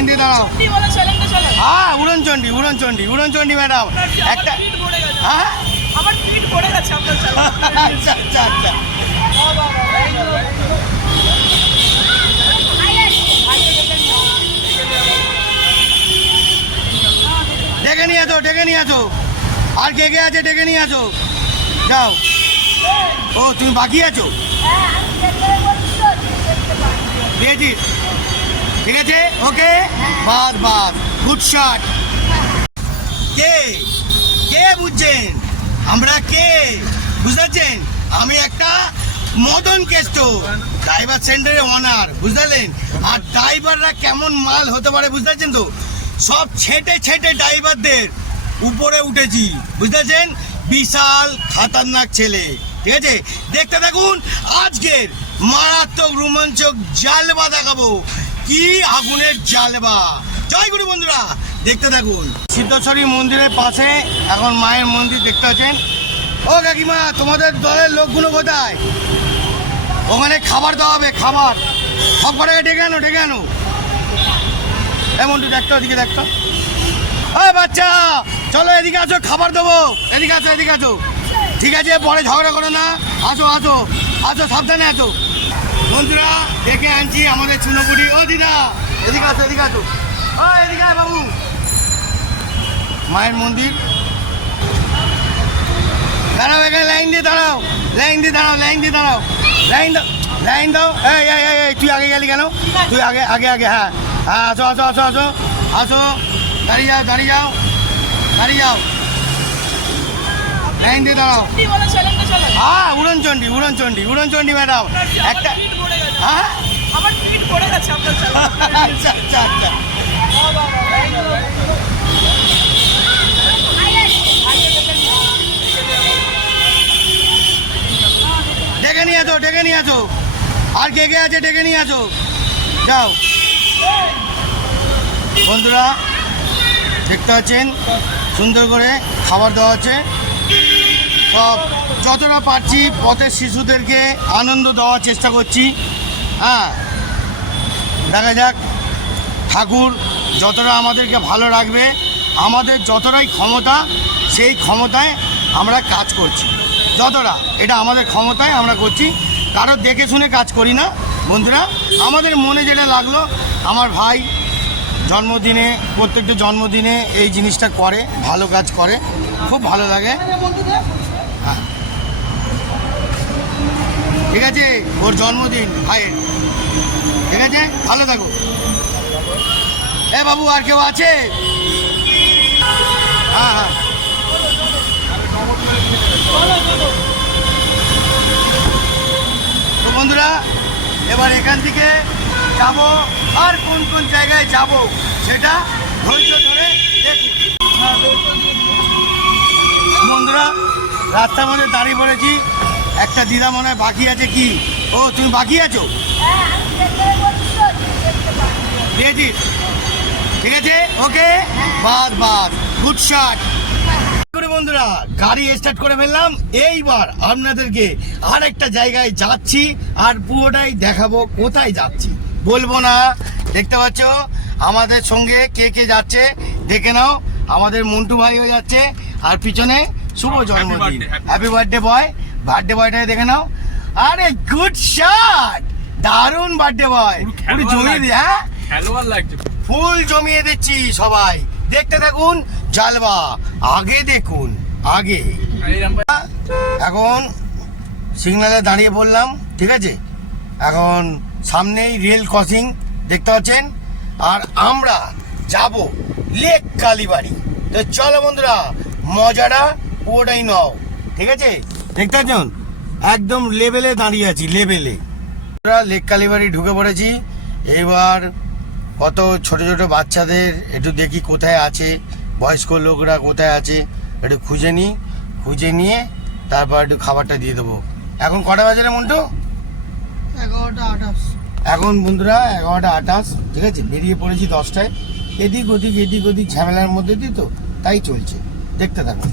Line দিয়ে দাঁড়াও। হ্যাঁ উড়নচণ্ডী উড়নচণ্ডী উড়নচণ্ডী ম্যাডাম একটা। হ্যাঁ আমার পিঠ পড়ে গেছে আপনার আচ্ছা আচ্ছা আচ্ছা ডেকে নিয়ে আসো ডেকে নিয়ে আসো। আর কে কে আছে ডেকে নিয়ে আসো। যাও। ও তুমি বাকি আছো পেয়েছিস ঠিক আছে ওকে বাস বাস গুড শট। কে কে বুঝছেন আমরা কে বুঝতে পারছেন? আমি একটা মদন কেষ্ট ড্রাইভার সেন্টারের ওনার বুঝলেন। আর ড্রাইভাররা কেমন মাল হতে পারে বুঝতে পারছেন তো? সব ছেটে ছেটে ড্রাইভারদের উপরে উঠেছি বুঝতে পারছেন। বিশাল খাতারনাক ছেলে ঠিক আছে। দেখতে থাকুন আজকের মারাত্মক রোমাঞ্চক জালবা দেখাবো। কি আগুনের জালবা। জয় গুরু বন্ধুরা দেখতে থাকুন। সিদ্ধেশ্বরী মন্দিরের পাশে এখন মায়ের মন্দির দেখতে পাচ্ছেন। ও কাকিমা তোমাদের দলের লোকগুলো কোথায়? ওখানে খাবার দেওয়া হবে খাবার। সব করে ডেকে আনো ডেকে আনো। এমন দেখতো ওদিকে দেখতো। ও বাচ্চা চলো এদিকে আসো খাবার দেবো। এদিকে আসো এদিকে আসো ঠিক আছে পরে ঝগড়া করো না। আসো আসো আসো সাবধানে আসো। বন্ধুরা ডেকে আনছি আমাদের চুনোপুটি। ও দিদা এদিকে আসো এদিকে আসো। ও এদিকে আয় বাবু। মায়ের মন্দির দাঁড়াও এখানে লাইন দিয়ে দাঁড়াও লাইন দিয়ে দাঁড়াও লাইন দিয়ে দাঁড়াও লাইন দাও লাইন দাও। এই এই এই তুই আগে গেলি কেন? তুই আগে আগে আগে হ্যাঁ হ্যাঁ আসো আসো আসো আসো আসো দাঁড়িয়ে যাও দাঁড়িয়ে যাও দাঁড়িয়ে যাও লাইন দিয়ে দাঁড়াও। হ্যাঁ উড়নচণ্ডী উড়নচণ্ডী উড়নচণ্ডী ম্যাডাম একটা। হ্যাঁ আমার পিঠ পড়ে গেছে আপনার আচ্ছা আচ্ছা আচ্ছা ডেকে নিয়ে আসো ডেকে নিয়ে আসো। আর কে কে আছে ডেকে নিয়ে আসো। যাও। বন্ধুরা দেখতে পাচ্ছেন সুন্দর করে খাবার দেওয়া আছে। সব যতটা পারছি পথের শিশুদেরকে আনন্দ দেওয়ার চেষ্টা করছি। হ্যাঁ দেখা যাক ঠাকুর যতটা আমাদেরকে ভালো রাখবে। আমাদের যতটাই ক্ষমতা সেই ক্ষমতায় আমরা কাজ করছি। যতটা এটা আমাদের ক্ষমতায় আমরা করছি। কারো দেখে শুনে কাজ করি না বন্ধুরা। আমাদের মনে যেটা লাগলো আমার ভাই জন্মদিনে প্রত্যেকটা জন্মদিনে এই জিনিসটা করে ভালো কাজ করে খুব ভালো লাগে। হ্যাঁ ঠিক আছে ওর জন্মদিন ভাইয়ের ঠিক আছে ভালো থাকো। এ বাবু আর কেউ আছে? হ্যাঁ হ্যাঁ তো বন্ধুরা এবার এখান থেকে যাব আর কোন কোন জায়গায় যাব সেটা ধৈর্য ধরে দেখুন। বন্ধুরা রাস্তার মধ্যে দাঁড়িয়ে পড়েছি। একটা দিদা মনে হয় বাকি আছে। কি ও তুমি বাকি আছো পেয়েছিস ঠিক আছে ওকে বাস বাস গুড শট। বন্ধুরা গাড়ি স্টার্ট করে ফেললাম। এইবার আপনাদেরকে আর একটা জায়গায় যাচ্ছি আর পুরোটাই দেখাবো কোথায় যাচ্ছি বলবো না। দেখতে পাচ্ছ আমাদের সঙ্গে কে কে যাচ্ছে দেখে নাও। আমাদের মন্টু ভাইও যাচ্ছে আর পিছনে শুভ জন্মদিন হ্যাপি বার্থডে বয়। বার্থডে বয়টাকে দেখে নাও। আরে গুড শট দারুণ বার্থডে বয় পুরো জমিয়ে দি। হ্যাঁ ফুল জমিয়ে দিচ্ছি সবাই দেখতে থাকুন জালবা। আগে দেখুন আগে। এখন সিগন্যালে দাঁড়িয়ে পড়লাম ঠিক আছে। এখন সামনেই রেল ক্রসিং দেখতে পাচ্ছেন। আর আমরা যাব লেক কালীবাড়ি। তো চলো বন্ধুরা মজাটা পুরোটাই নাও ঠিক আছে। দেখতে পাচ্ছেন একদম লেভেলে দাঁড়িয়ে আছি লেভেলে। আমরা লেক কালীবাড়ি ঢুকে পড়েছি। এবার কত ছোট ছোট বাচ্চাদের একটু দেখি কোথায় আছে, বয়স্ক লোকরা কোথায় আছে একটু খুঁজে নিই। খুঁজে নিয়ে তারপর একটু খাবারটা দিয়ে দেবো। এখন কটা বাজে রে মন্টু? 11:28। এখন বন্ধুরা 11:28 ঠিক আছে। বেরিয়ে পড়েছি 10টায়। এদিক ওদিক ঝামেলার মধ্যে দিয়ে তো তাই চলছে দেখতে থাকুন।